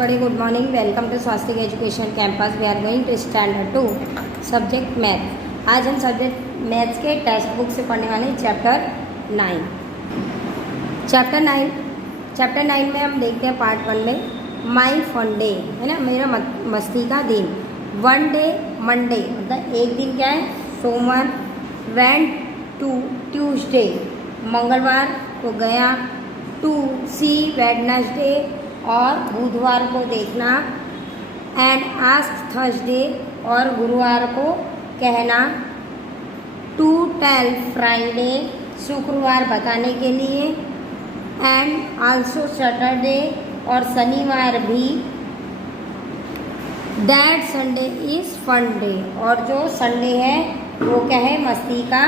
Very good morning. Welcome to Swastik Education Campus. We are going to standard 2 subject math. आज हम subject maths के text book से पढ़ने वाले हैं चैप्टर 9। चैप्टर 9 में हम देखते हैं पार्ट 1 में माई फन डे, है ना, मेरा मस्ती का दिन। वन डे मंडे, मतलब एक दिन क्या है, सोमवार। वेंट टू ट्यूसडे, मंगलवार को गया। टू सी वेडनेसडे, और बुधवार को देखना। एंड आस्क थर्सडे, और गुरुवार को कहना। टू टेल फ्राइडे, शुक्रवार बताने के लिए। एंड आल्सो सैटरडे, और शनिवार भी। That Sunday is fun day, और जो संडे है वो क्या है, मस्ती का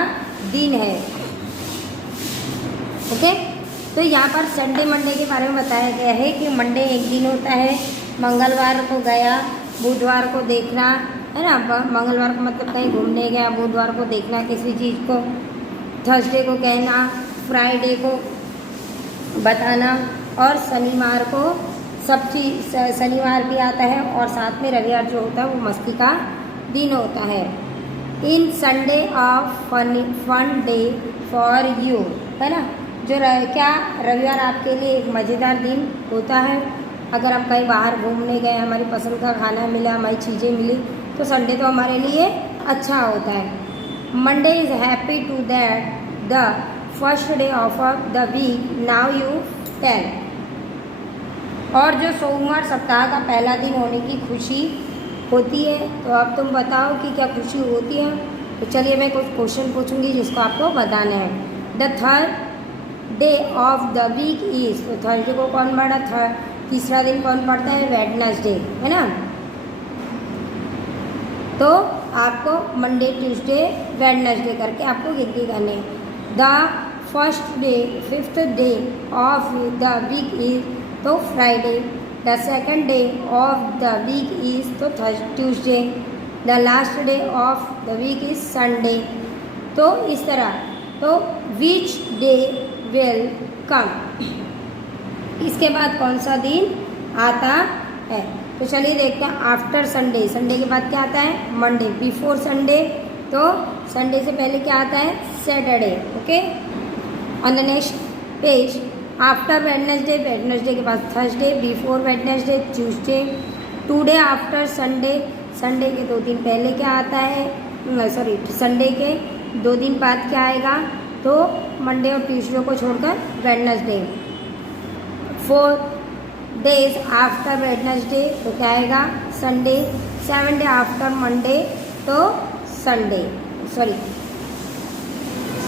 दिन है। ओके, तो यहाँ पर संडे मंडे के बारे में बताया गया है कि मंडे एक दिन होता है, मंगलवार को गया, बुधवार को देखना, है ना। मंगलवार को मतलब कहीं घूमने गया, बुधवार को देखना किसी चीज़ को, थर्सडे को कहना, फ्राइडे को बताना, और शनिवार को सब चीज़, शनिवार भी आता है, और साथ में रविवार जो होता है वो मस्ती का दिन होता है। In Sunday of fun day for you, है ना। जो क्या रविवार आपके लिए एक मज़ेदार दिन होता है। अगर हम कहीं बाहर घूमने गए, हमारी पसंद का खाना मिला, हमारी चीज़ें मिली, तो संडे तो हमारे लिए अच्छा होता है। Monday is happy to that the first day of the week now you tell, और जो सोमवार सप्ताह का पहला दिन होने की खुशी होती है। तो अब तुम बताओ कि क्या खुशी होती है। तो चलिए मैं कुछ क्वेश्चन पूछूंगी जिसको आपको बताना है। The third day of the week is, तो थर्सडे को कौन पढ़ा, तीसरा दिन कौन पढ़ता है, वेडनेसडे, है ना। तो आपको मंडे ट्यूसडे वेडनेसडे करके आपको गिनती करनी है। The first day, fifth day of the week is, तो Friday. The second day of the week is, तो Tuesday. The last day of the week is Sunday. तो इस तरह, तो विच डे विल कम, इसके बाद कौन सा दिन आता है। तो चलिए देखते हैं। आफ्टर संडे, संडे के बाद क्या आता है, मंडे। बिफोर संडे, तो संडे से पहले क्या आता है, Saturday. Okay, on the next page. After Wednesday, Wednesday के बाद Thursday. Before Wednesday Tuesday. Two day after Sunday, Sunday के 2 दिन पहले क्या आता है, सॉरी, संडे के 2 दिन बाद क्या आएगा, तो मंडे और ट्यूसडे को छोड़कर वेडनेसडे। 4 डेज आफ्टर वेडनेसडे, तो क्या आएगा, संडे। 7 डे आफ्टर मंडे, तो संडे, सॉरी।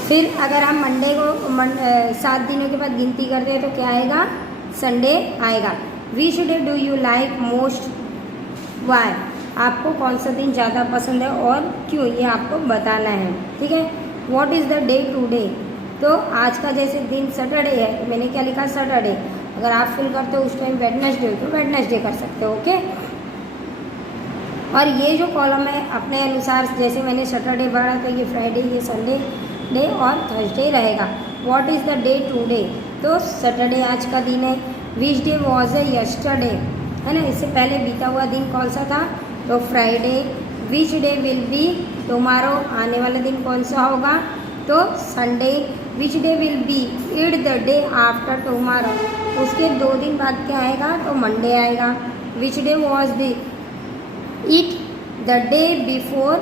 फिर अगर हम मंडे को 7 दिनों के बाद गिनती करते हैं तो क्या आएगा, संडे आएगा। Which day do you like most, why, आपको कौन सा दिन ज़्यादा पसंद है और क्यों, ये आपको बताना है। ठीक है। What is the day today, तो आज का जैसे दिन सैटरडे है, तो मैंने क्या लिखा, सैटरडे। अगर आप फिल करते हो उस टाइम वेडनेसडे हो, तो वेडनेसडे कर सकते हो। ओके, और ये जो कॉलम है अपने अनुसार, जैसे मैंने सैटरडे पढ़ा तो ये फ्राइडे, ये संडे डे और थर्सडे रहेगा। What is the day today, तो सैटरडे आज का दिन है। Which day was a yesterday, है ना, इससे पहले बीता हुआ दिन कौन सा था, तो Friday. Which day will be tomorrow, आने वाला दिन कौन सा होगा, तो Sunday. Which day will be it the day after tomorrow, उसके 2 दिन बाद क्या आएगा, तो मंडे आएगा। Which day was the it the day before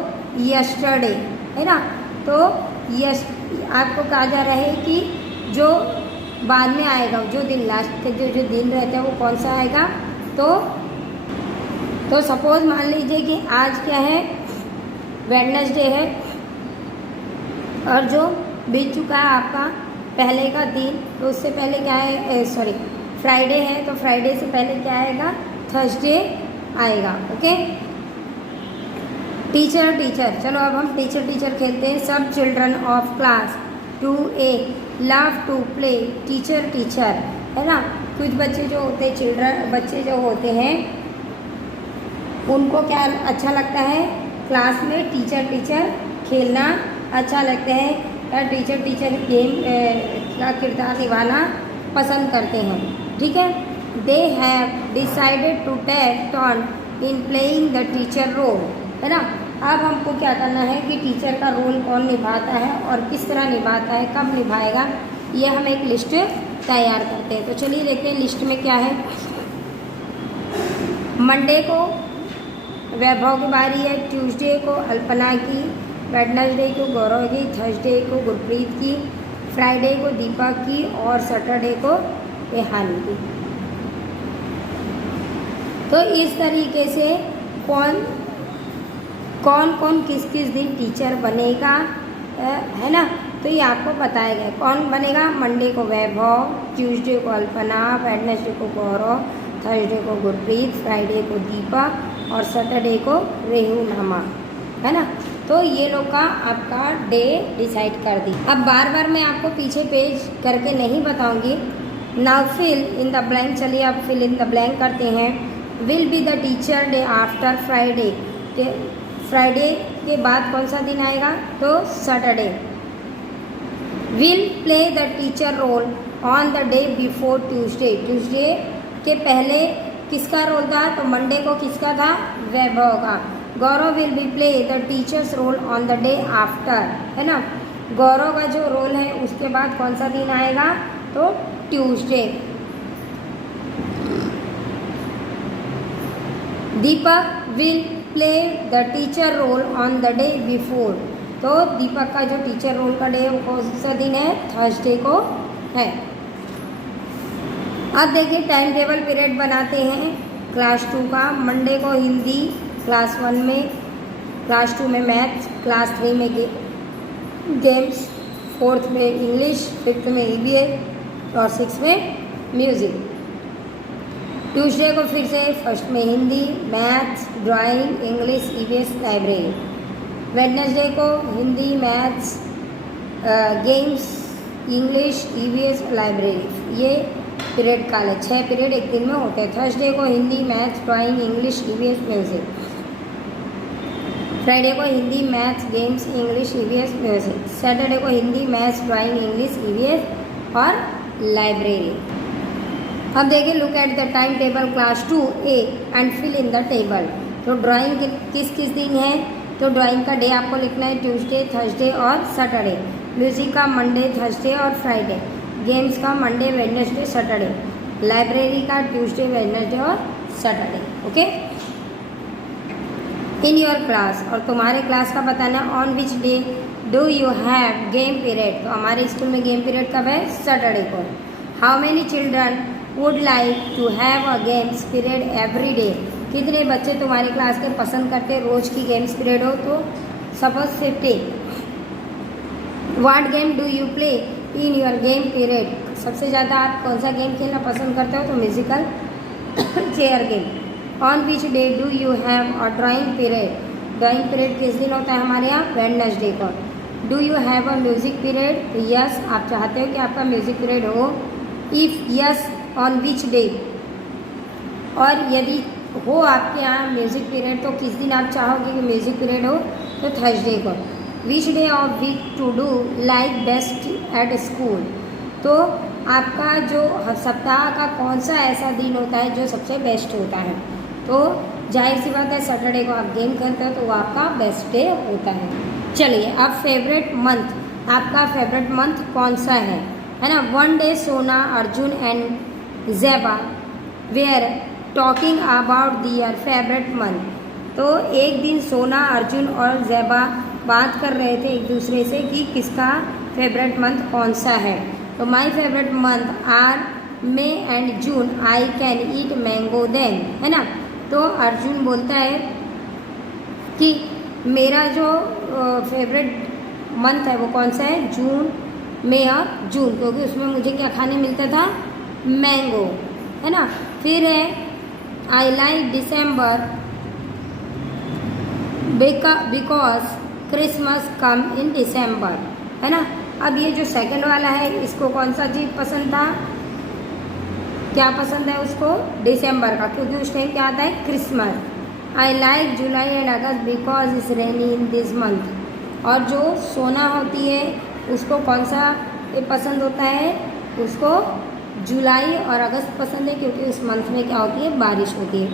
yesterday, है ना। तो यस, आपको कहा जा रहा है कि जो बाद में आएगा, जो दिन लास्ट के जो दिन रहता है वो कौन सा आएगा। तो सपोज मान लीजिए कि आज क्या है, वेडनेसडे है, और जो बीत चुका है आपका पहले का दिन, तो उससे पहले क्या है, सॉरी, फ्राइडे है, तो फ्राइडे से पहले क्या आएगा, थर्सडे आएगा। ओके, टीचर टीचर, चलो अब हम टीचर टीचर खेलते हैं। सब children of class 2A love to play teacher teacher, है ना। कुछ बच्चे जो होते हैं, बच्चे जो होते हैं उनको क्या अच्छा लगता है, क्लास में टीचर टीचर खेलना अच्छा लगता है, या टीचर टीचर गेम का किरदार निभाना पसंद करते हैं। ठीक है, they have decided to take turn in playing the teacher role, है ना। अब हमको क्या करना है कि टीचर का रोल कौन निभाता है और किस तरह निभाता है, कब निभाएगा, ये हम एक लिस्ट तैयार करते हैं। तो चलिए देखते हैं लिस्ट में क्या है। मंडे को वैभव की बारी है, ट्यूसडे को अल्पना की, वेडनेसडे को गौरव की, थर्सडे को गुरप्रीत की, फ्राइडे को दीपक की और सैटरडे को रेहानी की। तो इस तरीके से कौन कौन किस किस दिन टीचर बनेगा, है ना। तो ये आपको बताया गया कौन बनेगा। मंडे को वैभव, ट्यूसडे को अल्पना, वेडनेसडे को गौरव, थर्सडे को गुरप्रीत, फ्राइडे को दीपक और सैटरडे को रेहूनमा, है ना। तो ये लोग का आपका डे डिसाइड कर दी। अब बार बार मैं आपको पीछे पेज करके नहीं बताऊंगी। Now fill in the blank, चलिए अब फिल इन द ब्लैंक करते हैं। Will be the teacher day after Friday, Friday के बाद कौन सा दिन आएगा, तो Saturday. Will play the teacher role on the day before Tuesday, Tuesday के पहले किसका रोल था, तो मंडे को किसका था, वैभव का। Gaurav will be play the teacher's role on the day after, है ना। गौरव का जो रोल है उसके बाद कौन सा दिन आएगा, तो Tuesday. Deepak will play the teacher role on the day before, तो दीपक का जो टीचर रोल का डे वो कौन सा दिन है, थर्सडे को है। अब देखिए टाइम टेबल पीरियड बनाते हैं क्लास 2 का। मंडे को हिंदी क्लास 1 में, क्लास 2 में मैथ्स, क्लास 3 में गेम्स, 4th में इंग्लिश, 5th में EVS और 6th में म्यूज़िक। ट्यूसडे को फिर से फर्स्ट में Hindi, maths, drawing, English, EVS, library. Wednesday को Hindi, maths, games, English, EVS, library. ये पीरियड काल है, 6 पीरियड एक दिन में होते हैं। थर्सडे को Hindi, maths, drawing, English, EVS, music. Friday को Hindi, maths, games, English, EVS, music. Saturday को Hindi, maths, drawing, English, EVS और लाइब्रेरी। अब देखिए look at the time table class 2A and fill in the table. तो ड्राइंग किस किस दिन है, तो ड्राइंग का डे आपको लिखना है ट्यूसडे, थर्सडे और सैटरडे। म्यूज़िक का मंडे, थर्सडे और फ्राइडे। गेम्स का मंडे, वेडनेसडे, सैटरडे। लाइब्रेरी का ट्यूसडे, वेडनेसडे और Saturday. Okay. In your class, और तुम्हारे क्लास का बताना on which day do you have game period. तो हमारे स्कूल में गेम पीरियड कब है, सैटरडे को। How many children would like to have a games period every day. कितने बच्चे तुम्हारी क्लास के पसंद करते रोज की गेम्स पीरियड हो, तो suppose 50। What game do you play in your game period. सबसे ज़्यादा आप कौन सा गेम खेलना पसंद करते हो, तो musical chair game. On which day do you have a drawing period. Drawing period किस दिन होता है हमारे यहाँ, वेडनेसडे को। Do you have a music period. Yes, आप चाहते हो कि आपका म्यूज़िक पीरियड हो। If yes, on which day. और यदि हो आपके यहाँ म्यूज़िक पीरियड तो किस दिन आप चाहोगे कि म्यूज़िक पीरियड हो, तो थर्सडे को। Which day of week to do like best at school. तो आपका जो सप्ताह का कौन सा ऐसा दिन होता है जो सबसे बेस्ट होता है, तो जाहिर सी बात है सैटरडे को आप गेम खेलते हो तो वो आपका बेस्ट डे होता है। चलिए अब फेवरेट मंथ, आपका फेवरेट मंथ कौन सा है ना। One day Sona, Arjun and Zeba were talking about their favourite month. तो एक दिन सोना, अर्जुन और ज़ेबा बात कर रहे थे एक दूसरे से कि किसका फेवरेट मंथ कौन सा है। तो my favourite month are May and June, I can eat mango then, है ना। तो अर्जुन बोलता है कि मेरा जो फेवरेट मंथ है वो कौन सा है, जून, मई और जून, क्योंकि उसमें मुझे क्या खाने मिलता था, मैंगो, है ना। फिर है I like December because Christmas come in December, है ना। अब ये जो सेकंड वाला है इसको कौन सा चीज़ पसंद था, क्या पसंद है उसको, दिसंबर का, क्योंकि उस टाइम क्या आता है, Christmas. I like July and August because is rainy in this month. और जो सोना होती है उसको कौन सा पसंद होता है, उसको जुलाई और अगस्त पसंद है क्योंकि उस मंथ में क्या होती है, बारिश होती है।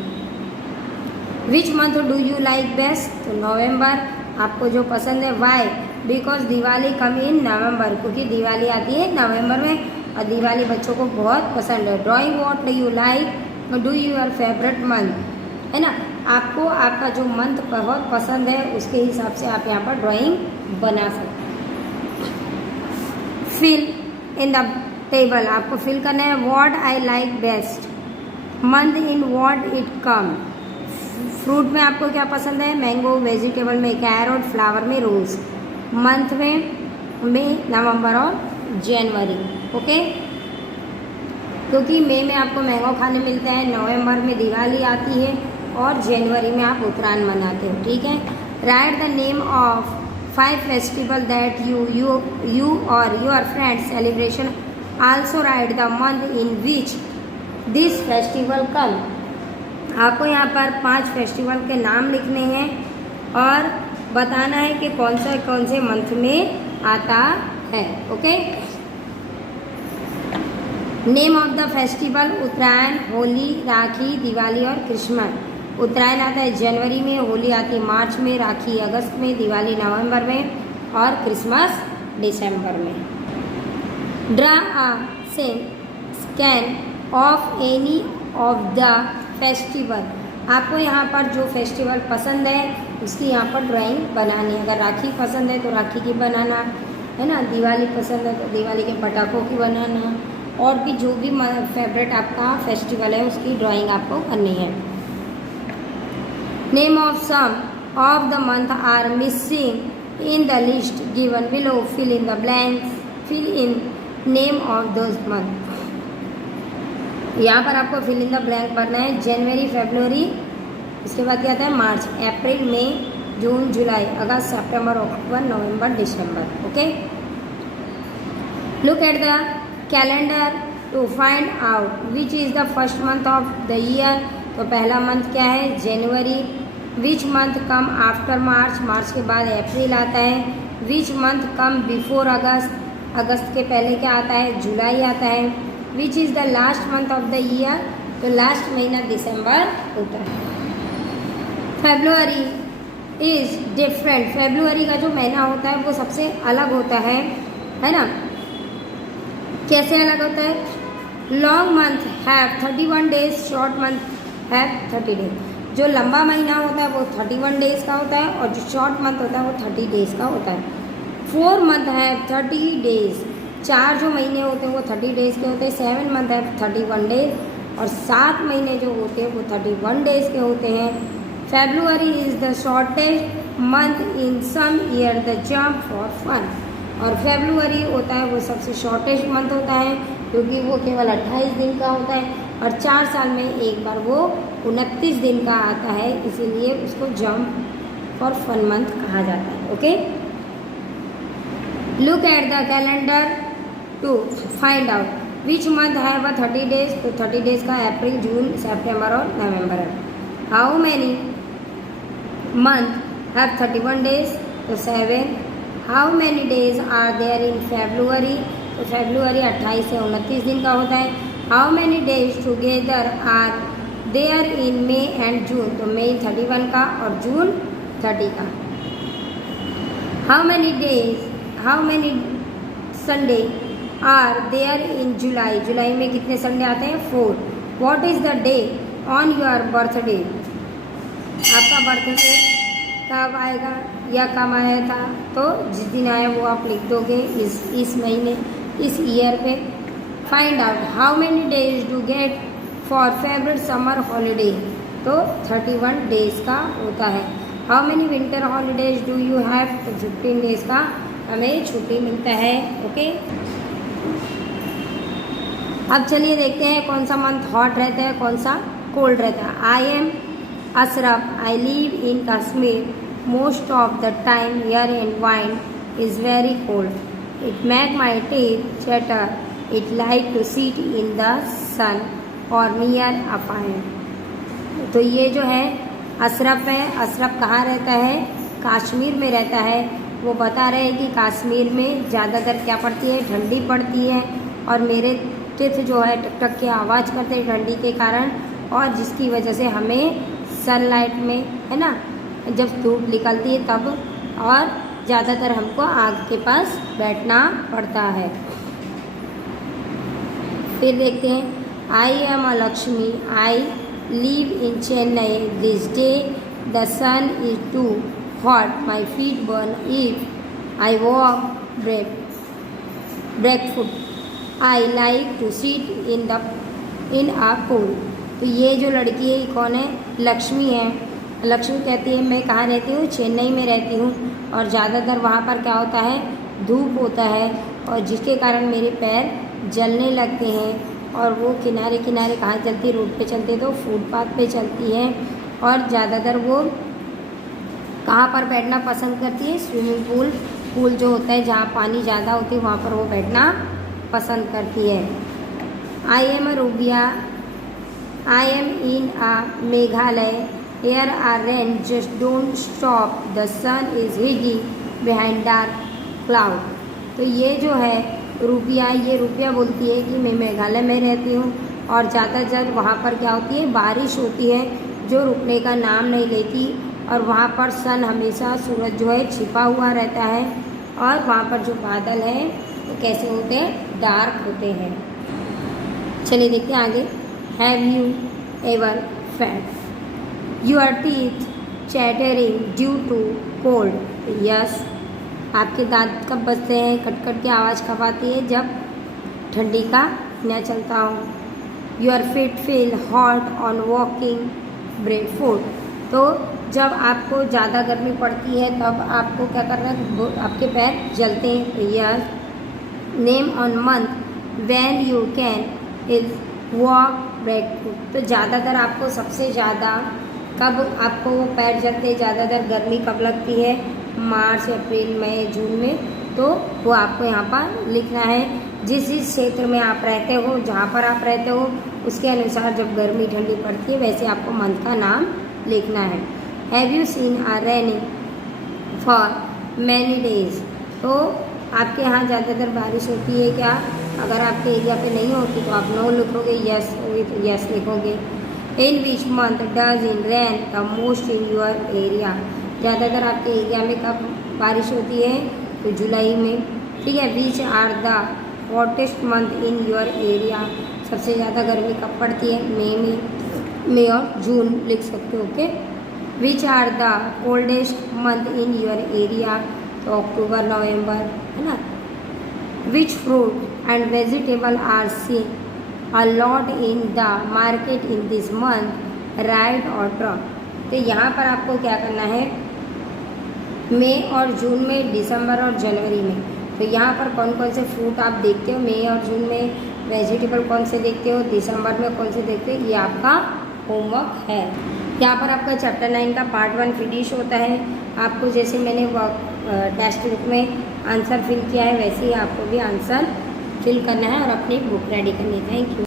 Which month do you like best, तो नवंबर आपको जो पसंद है। वाई, बिकॉज दिवाली कम इन नवंबर, क्योंकि दिवाली आती है नवंबर में और दिवाली बच्चों को बहुत पसंद है। Drawing what do you like, do your favourite month, है ना, आपको आपका जो मंथ बहुत पसंद है उसके हिसाब से आप यहाँ पर ड्राइंग बना सकते हैं। फिल इन द टेबल, आपको फिल करना है। What I like best, month in what it come, fruit में आपको क्या पसंद है, मैंगो, वेजिटेबल में कैरेट, फ्लावर में रोज, मंथ में नवंबर और जनवरी। ओके, क्योंकि मई में आपको मैंगो खाने मिलता है, नवंबर में दिवाली आती है और जनवरी में आप उत्तरायण मनाते हो। ठीक है। Write the name of 5 festival that you और your friends celebration, also write the month in which this festival come, आपको यहाँ पर 5 फेस्टिवल के नाम लिखने हैं और बताना है कि कौन से मंथ में आता है। Okay, name of the festival, Uttarayan, Holi, Rakhi, Diwali और क्रिसमस। उत्तरायण आता है जनवरी में, होली आती है मार्च में, राखी अगस्त में, दिवाली नवंबर में और क्रिसमस दिसंबर में। Draw a scan of any of the festival, आपको यहाँ पर जो फेस्टिवल पसंद है उसकी यहाँ पर ड्राइंग बनानी है। अगर राखी पसंद है तो राखी की बनाना है ना, दिवाली पसंद है तो दिवाली के पटाखों की बनाना, और भी जो भी फेवरेट आपका फेस्टिवल है उसकी ड्राइंग आपको करनी है। Name of some of the month are missing in the list given below, fill in the blanks, fill in name of those month. यहाँ पर आपको फिल इन द ब्लैंक भरना है। जनवरी, फरवरी, उसके बाद क्या आता है मार्च, अप्रैल, मई, जून, जुलाई, अगस्त, सितंबर, अक्टूबर, नवंबर, दिसंबर। Okay, look at the calendar to find out which is the first month of the year, तो पहला मंथ क्या है, जनवरी। Which month come after March, मार्च के बाद अप्रैल आता है। विच मंथ कम बिफोर अगस्त, अगस्त के पहले क्या आता है, जुलाई आता है। विच is the last month of the year, तो लास्ट महीना दिसंबर होता है। फेब्रुअरी इज़ डिफरेंट, फेब्रुअरी का जो महीना होता है वो सबसे अलग होता है ना। कैसे अलग होता है, long month have 31 days, short month have 30 days. जो लंबा महीना होता है वो 31 डेज का होता है और जो शॉर्ट मंथ होता है वो 30 डेज का होता है। 4 मंथ हैव 30 डेज, 4 जो महीने होते हैं वो 30 डेज के होते हैं। 7 मंथ है 31 डेज और 7 महीने जो होते हैं वो 31 डेज के होते हैं। February is the shortest month in some year the jump for fun, और फेब्रुअरी होता है वो सबसे शॉर्टेस्ट मंथ होता है क्योंकि वो केवल 28 दिन का होता है और 4 साल में एक बार वो 29 दिन का आता है, इसीलिए उसको जंप फॉर फन मंथ कहा जाता है। Okay, look at the calendar to find out which month have 30 days, तो 30 डेज का अप्रैल, जून, सितंबर और नवंबर है। How many month have 31 days, तो 7। How many days are there in February, तो फेब्रुअरी 28 से 29 दिन का होता है। How many days together are there in May and June, तो मई 31 का और जून 30 का। How many Sunday are there in July, जुलाई में कितने संडे आते हैं, 4। What is the day on your birthday, आपका बर्थडे कब आएगा या कब आया था, तो जिस दिन आया वो आप लिख दोगे इस महीने, इस ईयर पे। Find out how many days do get for favourite summer holiday, तो 31 डेज का होता है। How many winter holidays do you have, तो 15 डेज का हमें छुट्टी मिलता है। ओके, अब चलिए देखते हैं कौन सा मंथ हॉट रहता है, कौन सा कोल्ड रहता है। I M Ashraf, I live in Kashmir. Most of the time here in wind is very cold. It make my teeth chatter. It like to sit in the sun or near a fire. तो ये जो है अशरफ है, अशरफ कहाँ रहता है, कश्मीर में रहता है। वो बता रहे हैं कि कश्मीर में ज़्यादातर क्या पड़ती है, ठंडी पड़ती है और मेरे टीथ जो है टक टक के आवाज़ करते हैं ठंडी के कारण, और जिसकी वजह से हमें सनलाइट में, है ना, जब धूप निकलती है तब, और ज़्यादातर हमको आग के पास बैठना पड़ता है। फिर देखते हैं, I am a Lakshmi, I live in Chennai, this day the sun is too hot, my feet burn if I walk breakfoot, I like to sit in a pool। तो ये जो लड़की है ये कौन है? लक्ष्मी है। लक्ष्मी कहती है मैं कहाँ रहती हूँ? चेन्नई में रहती हूँ, और ज़्यादातर वहाँ पर क्या होता है? धूप होता है, और जिसके कारण मेरे पैर जलने लगते हैं। और वो किनारे किनारे कहाँ चलती? रोड पे चलते तो फुटपाथ पे चलती है, और ज़्यादातर वो कहाँ पर बैठना पसंद करती है? स्विमिंग पूल जो होता है जहाँ पानी ज़्यादा होती है वहाँ पर वो बैठना पसंद करती है। I am a Rubiya, I am in a Meghalaya, here are rain just don't stop, the sun is hiding behind dark cloud. तो ये जो है रूबिया, ये रूबिया बोलती है कि मैं मेघालय में रहती हूँ, और ज़्यादातर वहाँ पर क्या होती है? बारिश होती है जो रुकने का नाम नहीं लेती, और वहाँ पर सन हमेशा, सूरज जो है छिपा हुआ रहता है, और वहाँ पर जो बादल हैं वो कैसे होते हैं? डार्क होते हैं। चलिए देखते हैं आगे। Have you ever felt your teeth chattering due to cold? Yes. आपके दांत कब बजते हैं? कट की आवाज़ कब आती है? जब ठंडी का न चलता हो। Your feet feel hot on walking barefoot। तो जब आपको ज़्यादा गर्मी पड़ती है तब आपको क्या करना है? आपके पैर जलते हैं। Yes. Name on month when you can is walk barefoot। तो ज़्यादातर आपको सबसे ज़्यादा कब आपको वो पैर जलते हैं? ज़्यादातर गर्मी कब लगती है? मार्च, अप्रैल, मई, जून में। तो वो आपको यहाँ पर लिखना है। जिस क्षेत्र में आप रहते हो, जहाँ पर आप रहते हो, उसके अनुसार जब गर्मी ठंडी पड़ती है वैसे आपको मंथ का नाम लिखना है। Have you seen are raining for many days? तो आपके यहाँ ज़्यादातर बारिश होती है क्या? अगर आपके एरिया पे नहीं होती तो आप नो लिखोगे, यस यस लिखोगे। In which month does it rain the most in your area? ज़्यादातर आपके एरिया में कब बारिश होती है? तो जुलाई में। ठीक है। Which are the hottest month in your area? सबसे ज़्यादा गर्मी कब पड़ती है? मई और जून लिख सकते हो। Okay. Which are the coldest month in your area? तो अक्टूबर, नवंबर, है ना। Which fruit and vegetable are seen a lot in the market in this month? Right और ट्रक। तो यहाँ पर आपको क्या करना है? मई और जून में, दिसंबर और जनवरी में। तो यहाँ पर कौन कौन से फ्रूट आप देखते हो मई और जून में, वेजिटेबल कौन से देखते हो, दिसंबर में कौन से देखते हो, ये आपका होमवर्क है। यहाँ पर आपका चैप्टर 9 का पार्ट 1 फिनिश होता है। आपको जैसे मैंने टेक्स्ट बुक में आंसर फिल किया है वैसे ही आपको भी आंसर फिल करना है और अपनी बुक रेडी करनी है। Thank you.